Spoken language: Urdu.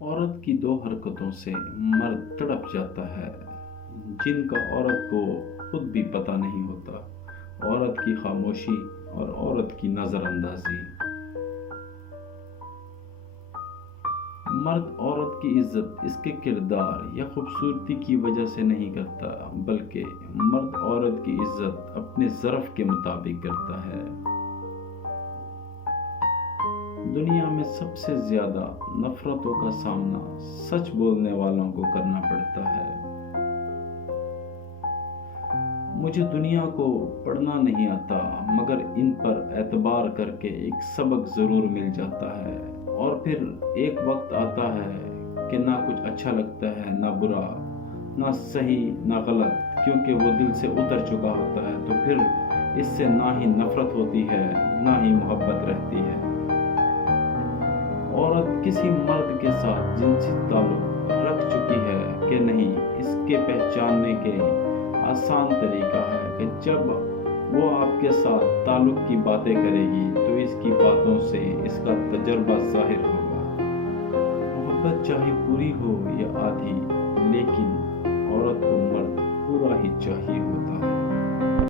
عورت کی دو حرکتوں سے مرد تڑپ جاتا ہے جن کا عورت کو خود بھی پتہ نہیں ہوتا: عورت کی خاموشی اور عورت کی نظر اندازی۔ مرد عورت کی عزت اس کے کردار یا خوبصورتی کی وجہ سے نہیں کرتا، بلکہ مرد عورت کی عزت اپنے ظرف کے مطابق کرتا ہے۔ دنیا میں سب سے زیادہ نفرتوں کا سامنا سچ بولنے والوں کو کرنا پڑتا ہے۔ مجھے دنیا کو پڑھنا نہیں آتا، مگر ان پر اعتبار کر کے ایک سبق ضرور مل جاتا ہے، اور پھر ایک وقت آتا ہے کہ نہ کچھ اچھا لگتا ہے، نہ برا، نہ صحیح نہ غلط، کیونکہ وہ دل سے اتر چکا ہوتا ہے۔ تو پھر اس سے نہ ہی نفرت ہوتی ہے، نہ ہی محبت رہتی ہے۔ عورت کسی مرد کے ساتھ جنسی تعلق رکھ چکی ہے کہ نہیں، اس کے پہچاننے کے آسان طریقہ ہے کہ جب وہ آپ کے ساتھ تعلق کی باتیں کرے گی تو اس کی باتوں سے اس کا تجربہ ظاہر ہوگا۔ محبت چاہے پوری ہو یا آدھی، لیکن عورت کو مرد پورا ہی چاہیے ہوتا ہے۔